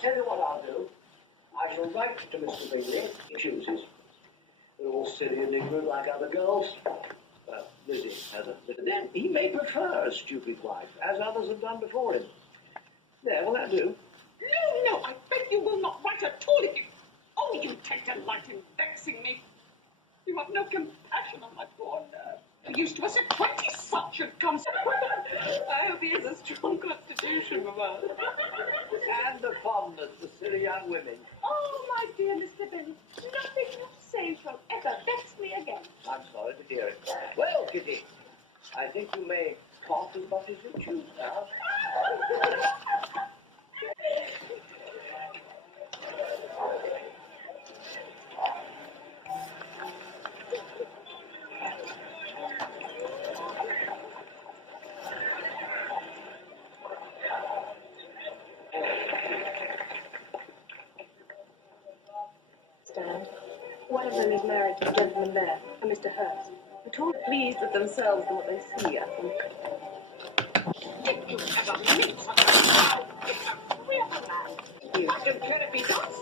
Tell you what I'll do. I shall write to Mr. Bingley. He chooses. They're all silly and ignorant like other girls. Well, Lizzie has a... But then he may prefer a stupid wife, as others have done before him. There, will that do? No, I beg you will not write at all if you... Oh, you take delight in vexing me. You have no compassion on my poor nerve. You used to us at 20 such should come. I hope he has a strong constitution, Mamma. And the fondness for silly young women. Oh, my dear Mr. Bennet, nothing you say shall ever vex me again. I'm sorry to hear it. Well, Kitty, I think you may cough as much as you choose now. One of them is married to the gentleman there, a Mr. Hurst. They're more pleased with themselves than what they see, I think. Did you ever meet such a queer man? I don't care if he does.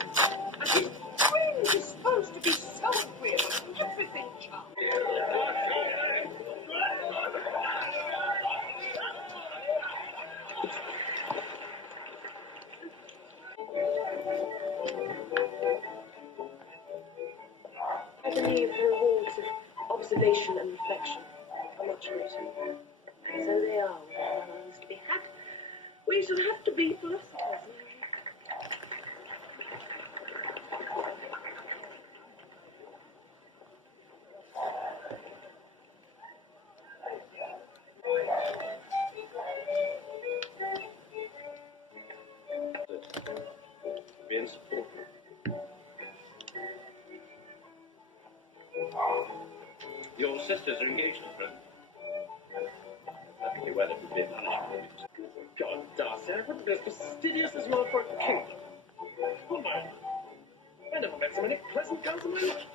And his brain is supposed to be so agreeable, everything charming. I believe the rewards of observation and reflection are much greater. And so they are, where one is to be had. We shall have to be philosophers. Bien. Your sisters are engaged to friend. Perfectly well, it would be a punishment. God, Darcy, I wouldn't be as fastidious as you are for a kingdom. Oh, my. I never met so many pleasant girls in my life.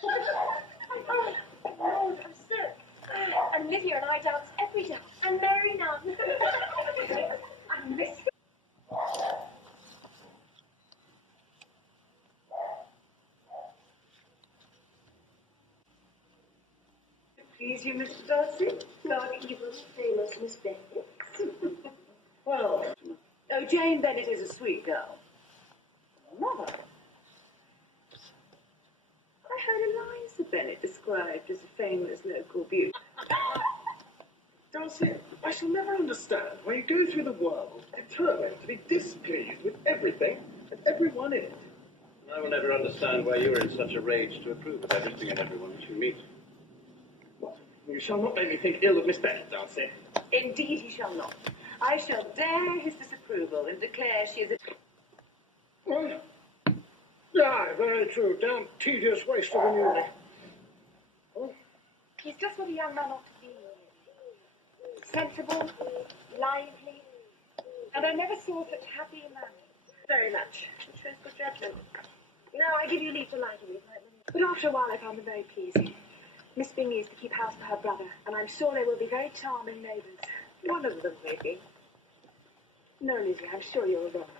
So uncommonly pretty. And Lydia and I dance every day, and Mary none. I miss you. Please you, Mr. Darcy? Not even famous Miss Bennet. Well, Oh, Jane Bennet is a sweet girl. Mother. I heard Eliza Bennet described as a famous local beauty. Darcy, I shall never understand why you go through the world determined to be displeased with everything and everyone in it. I will never understand why you are in such a rage to approve of everything and everyone which you meet. What? You shall not make me think ill of Miss Bennet, Darcy. Indeed he shall not. I shall dare his disapproval and declare she is a... Well, aye, very true. Damn tedious waste of a newly. Oh, He's just what a young man ought to be. Sensible, lively, and I never saw such happy a man. Very much. It shows good judgment. Now I give you leave to lie to me. But after a while I found them very pleasing. Miss Bingley is to keep house for her brother, and I'm sure they will be very charming neighbours. One of them, maybe. No, Lizzie, I'm sure you're wrong.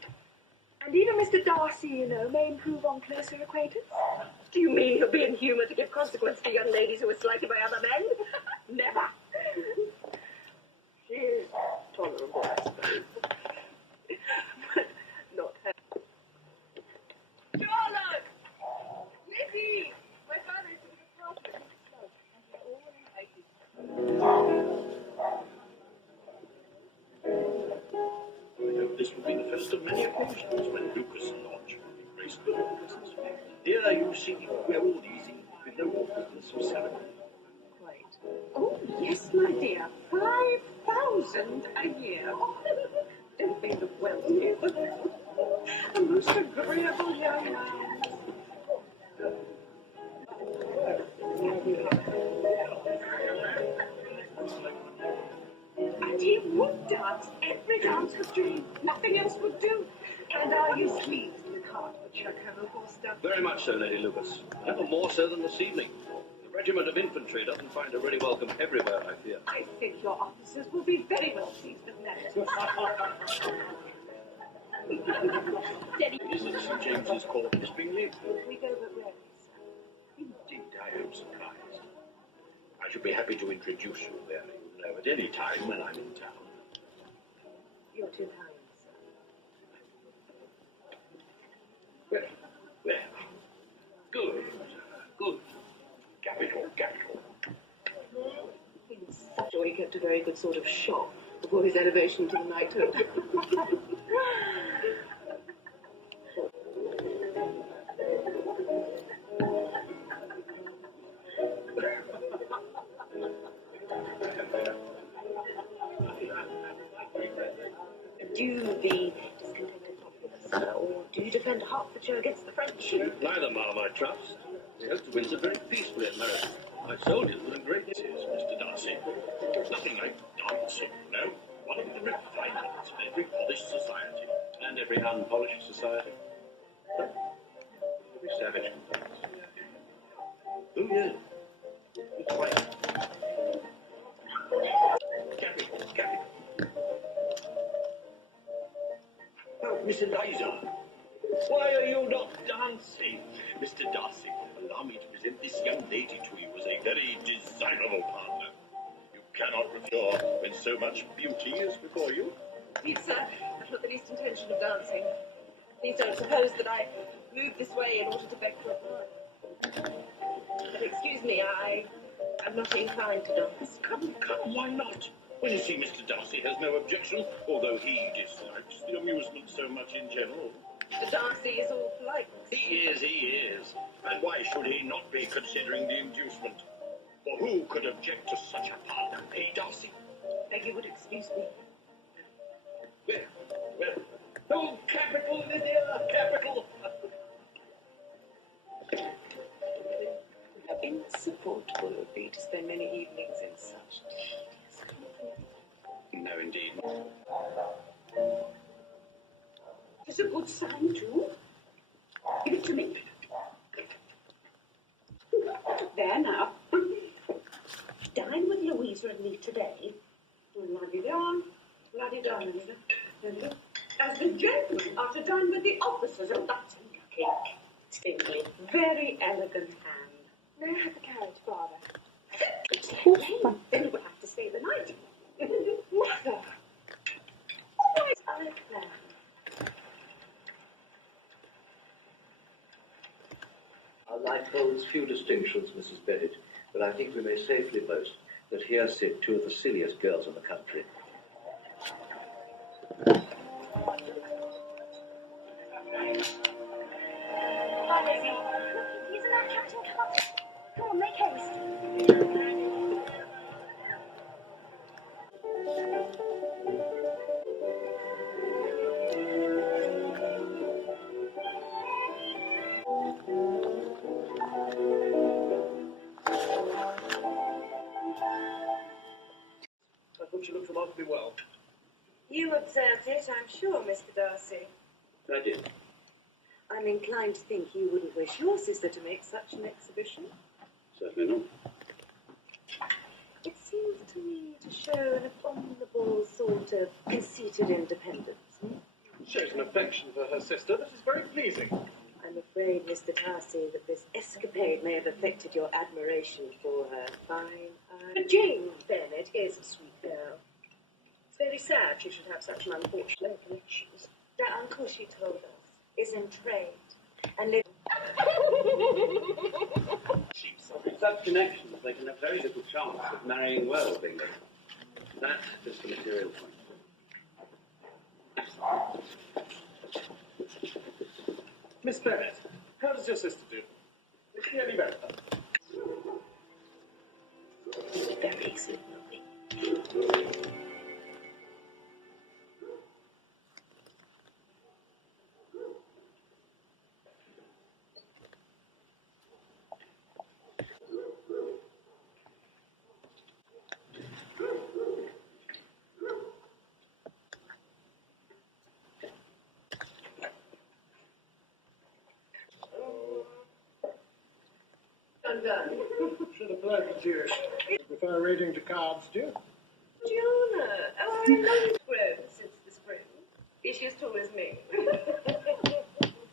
And even Mr. Darcy, you know, may improve on closer acquaintance. Do you mean he'll be in humour to give consequence to young ladies who are slighted by other men? Never. She is tolerable, I suppose. first of many occasions when Lucas and Lodge embraced the business. Here you see, we're all easy, with no awkwardness or ceremony. Quite. Oh, yes, my dear. 5,000 a year. Don't be the wealthy. A most agreeable young man. And he would dance every dance would dream. Nothing else would do. And are you pleased with Hertfordshire, Colonel Forster? Very much so, Lady Lucas. Never more so than this evening. The regiment of infantry doesn't find a ready welcome everywhere, I fear. I think your officers will be very well pleased with merit. Is it St. James's Court, Miss Bingley? We go but rarely, sir. Indeed, I am surprised. I should be happy to introduce you there, you know, at any time when I'm in town. You're too kind, sir. Well, well. Good, good. Capital, capital. He was such a... He kept a very good sort of shop before his elevation to the knighthood. Do you be discontented populace, sir, or do you defend Hertfordshire against the French? Neither, ma'am, I trust. We hope to Windsor very peacefully at America. I sold it with a great news, Mr. Darcy. Nothing like dancing, you know. One of the refinements of every polished society. And every unpolished society. Every savage complains. Oh, yeah. It's right. Capital, capital. Oh, Miss Eliza. Why are you not dancing? Mr. Darcy, allow me to present this young lady to you as a very desirable partner. You cannot withdraw when so much beauty is before you. Please, sir, I've not the least intention of dancing. Please don't suppose that I moved this way in order to beg for a pardon. But excuse me, I am not inclined to dance. Come, why not? When you see Mr. Darcy has no objection, although he dislikes the amusement so much in general. The Darcy is all politeness. He is. And why should he not be considering the inducement? For who could object to such a partner, eh, Darcy? Beg you would excuse me. Well. Oh, capital, Lydia, capital. How insupportable it would be to spend many evenings in such tedious company. No, indeed. It's a good sign, too. Give it to me. There now. Dine with Louisa and me today. La-di-da, as the gentlemen are to dine with the officers, and that's in the cake. Stingly. Very elegant hand. May I have the carriage, Father? Then we'll have to stay the night. Mother! Always unplanned. Our life holds few distinctions, Mrs. Bennet, but I think we may safely boast that here sit two of the silliest girls in the country. Hi, Lizzie. Isn't that Captain Carter? Come on, make haste. I thought you looked remarkably well. You observed it, I'm sure, Mr. Darcy. I did. I'm inclined to think you wouldn't wish your sister to make such an exhibition. Certainly not. It seems to me to show an abominable sort of conceited independence. Shows an affection for her sister. That is very pleasing. I'm afraid, Mr. Darcy, that this escapade may have affected your admiration for her fine eyes. But Jane Bennet is a sweet girl. It's very sad she should have such an unfortunate connections. Their uncle, she told us, is in trade and lives... With such connections, they can have very little chance of marrying well, Bingo. That is the material point. Miss Bennett, how does your sister do? Is she any better? Very excellent. Done. Should have played with you. You prefer reading to cards, do you? Gianna, oh, I know you've grown since the spring. Is she as tall as me?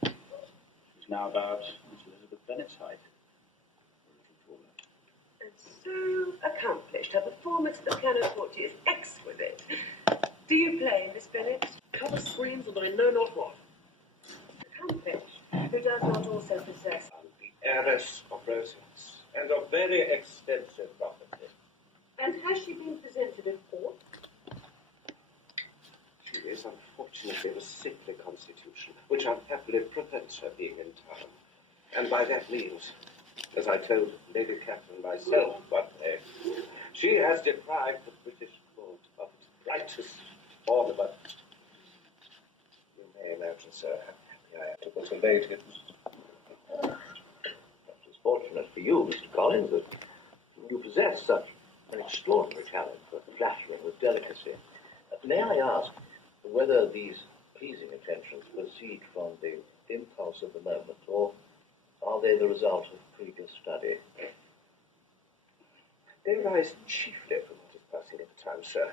She's now about Miss Elizabeth Bennet's height. And so accomplished. Her performance at the pianoforte is exquisite. Do you play, Miss Bennett? Cover screams and I know not what. Accomplished. Who does not also possess? The heiress of Rosings, and of very extensive property. And has she been presented at court? She is unfortunately of a sickly constitution, which unhappily prevents her being in town. And by that means, as I told Lady Catherine myself one day, she has deprived the British court of its brightest ornament. You may imagine, sir, how happy I am to put a lady. It was fortunate for you, Mr. Collins, that you possess such an extraordinary talent for flattering with delicacy. May I ask whether these pleasing attentions proceed from the impulse of the moment, or are they the result of previous study? They arise chiefly from what is passing at the time, sir.